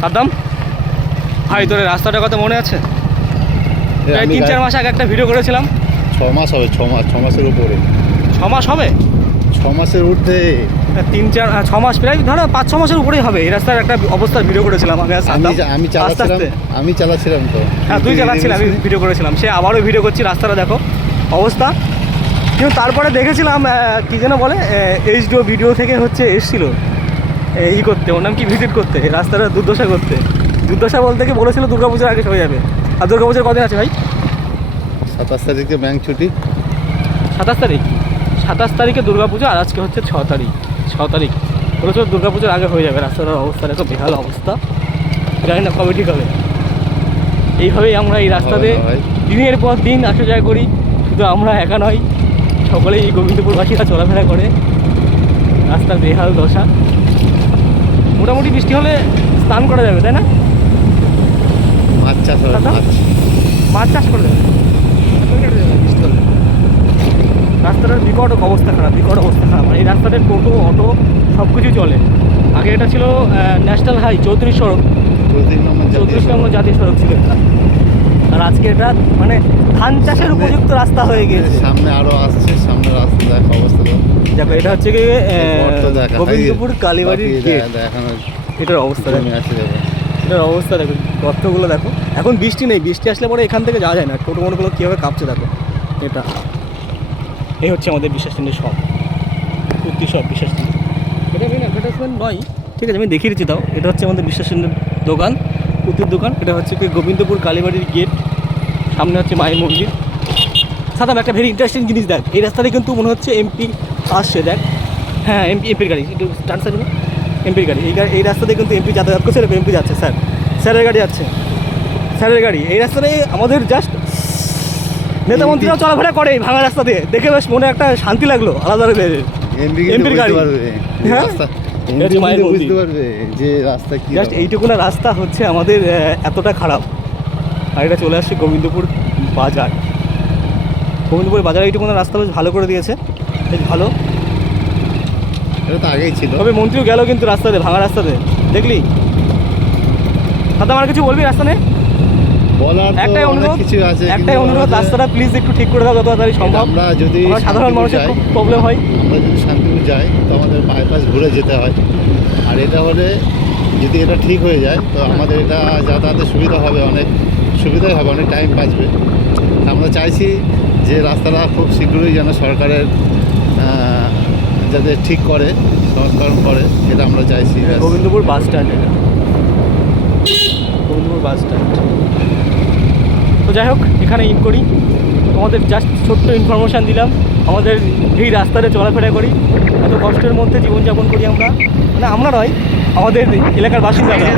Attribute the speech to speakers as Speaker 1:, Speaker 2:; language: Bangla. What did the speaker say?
Speaker 1: সাদ্দাম ভাই তোর রাস্তাটার কথা মনে আছে? তিন চার মাস আগে একটা ভিডিও করেছিলাম।
Speaker 2: ছ মাস হবে ছ মাস ছ মাসের উপরে।
Speaker 1: ছ মাস হবে?
Speaker 2: ছ মাসের ঊর্ধ্বে।
Speaker 1: তিন চার ছ মাস প্রায় ধরো পাঁচ ছ মাসের উপরেই হবে। এই রাস্তার একটা অবস্থার ভিডিও করেছিলাম আমি
Speaker 2: আমি চালাচ্ছিলাম। আমি চালাচ্ছিলাম তো।
Speaker 1: হ্যাঁ তুই চালাচ্ছিলি আমি ভিডিও করেছিলাম। সে আবারও ভিডিও করছি রাস্তাটা দেখো। অবস্থা। কিন্তু তারপরে দেখেছিলাম কি যেন বলে এইচডিও ভিডিও থেকে হচ্ছে এসছিল। ই করতে ওর নাম কি? ভিজিট করতে রাস্তাটা দুর্দশা করতে। দুর্দশা বলতে কি বলেছিল দুর্গাপূজার আগে হয়ে যাবে। আর দুর্গাপূজার কদিন আছে ভাই?
Speaker 2: সাতাশ তারিখে ব্যাংক ছুটি।
Speaker 1: সাতাশ তারিখ? সাতাশ তারিখে দুর্গাপূজা আর আজকে হচ্ছে ছ তারিখ। ছ তারিখ। বলেছিল দুর্গাপূজার আগে হয়ে যাবে রাস্তাটার অবস্থা দেখো বেহাল অবস্থা। জানি না কবে ঠিক হবে। এইভাবেই আমরা এই রাস্তাতে। দিনের পর দিন আসা যায় করি শুধু আমরা একা নয় সকলেই গোবিন্দপুরবাসীরা চলাফেরা করে। রাস্তার বেহাল দশা। মোটামুটি বৃষ্টি হলে স্নান করা যাবে তাই না?
Speaker 2: মাছ চাষ হবে? মাছ।
Speaker 1: চাষ করে দেবে রাস্তাটার বিকট অবস্থা খারাপ বিকট অবস্থা খারাপ। মানে এই রাস্তাটার টোটো অটো সব কিছু চলে। আগে এটা ছিল ন্যাশনাল হাই চৌত্রিশ সড়ক।
Speaker 2: চৌত্রিশ নম্বর জাতীয় সড়ক।
Speaker 1: নম্বর জাতীয় সড়ক ছিল। আর আজকে এটা মানে ধান চাষের উপযুক্ত রাস্তা হয়ে গিয়েছে।
Speaker 2: সামনে আরও আসছে সামনে রাস্তা দেখ অবস্থা দেখো
Speaker 1: এটা হচ্ছে কি গোবিন্দপুর কালীবাড়ির এটার অবস্থা দেখো।
Speaker 2: জমি দেখো।
Speaker 1: এটার অবস্থা দেখো গর্তগুলো দেখো। এখন বৃষ্টি নেই বৃষ্টি আসলে পরে এখান থেকে যাওয়া যায় না। টোটো মোটোগুলো কীভাবে কাঁপছে দেখো। এটা। এই হচ্ছে আমাদের বিশ্বাস কেন্দ্রের সব কুর্তি সব বিশ্বাস কেন্দ্র এটা মেন অ্যাডভার্টাইজমেন্ট নয়। ঠিক আছে আমি দেখিয়ে দিচ্ছি তাও। এটা হচ্ছে আমাদের বিশ্বাস কেন্দ্রের দোকান কুর্তির দোকান। এটা হচ্ছে কি গোবিন্দপুর কালীবাড়ির গেট। সামনে হচ্ছে মায়ের মন্দির। সাদাম একটা ভেরি ইন্টারেস্টিং জিনিস দেখ এই রাস্তাতে কিন্তু মনে হচ্ছে এমপি আসছে দেখ। হ্যাঁ এমপি এমপির গাড়ি একটু স্টার্ট সাইড এমপির গাড়ি এই গাড়ি এই রাস্তাতে কিন্তু এমপি যাতায়াত করছে এরকম এমপি যাচ্ছে স্যার। স্যারের গাড়ি যাচ্ছে। স্যারের গাড়ি এই রাস্তাতে আমাদের জাস্ট নেতা মন্ত্রীরাও চলাফেরা করে এই ভাঙা রাস্তা দিয়ে দেখে বেশ মনে একটা শান্তি লাগল আলাদা লেভেলের
Speaker 2: এমপি
Speaker 1: MP গাড়ি। হ্যাঁ?
Speaker 2: বুঝতে পারবে যে রাস্তা কি
Speaker 1: জাস্ট। এইটুকুনা রাস্তা হচ্ছে আমাদের এতটা খারাপ। আর এটা চলে আসছে গোবিন্দপুর বাজার। গোবিন্দপুর বাজার এইটুকুনা রাস্তা বেশ ভালো করে দিয়েছে বেশ ভালো।
Speaker 2: এটা তো আগেই ছিল।
Speaker 1: তবে মন্ত্রীও গেল কিন্তু রাস্তাতে ভাঙা রাস্তাতে। দেখলি? দাদা আমার কিছু বলবি রাস্তা নেই একটাই অনুরোধ একটাই অনুরোধ রাস্তাটা প্লিজ একটু ঠিক করে দাও যত তাড়াতাড়ি সম্ভব।
Speaker 2: আমরা যদি
Speaker 1: সাধারণ
Speaker 2: শান্তিপুর
Speaker 1: মানুষের খুব প্রবলেম হয়।
Speaker 2: আমরা যদি শান্তিপুর যাই তো আমাদের বাইপাস ঘুরে যেতে হয়। আর এটা হলে যদি এটা ঠিক হয়ে যায় তো আমাদের এটা যাতায়াতের সুবিধা হবে অনেক। সুবিধাই হবে, অনেক টাইম বাঁচবে। আমরা চাইছি যে রাস্তাটা খুব শীঘ্রই যেন সরকারের যাতে ঠিক করে, সংস্করণ করে, এটা আমরা চাইছি।
Speaker 1: গোবিন্দপুর বাস স্ট্যান্ড এটা। গোবিন্দপুর বাস স্ট্যান্ড তো যাই হোক, এখানে ইন করি। আমাদের জাস্ট ছোট্ট ইনফরমেশান দিলাম। আমাদের এই রাস্তাতে চলাফেরা করি। এত কষ্টের মধ্যে জীবনযাপন করি আমরা। মানে আমরা নয়, আমাদের এলাকার বাসিন্দারা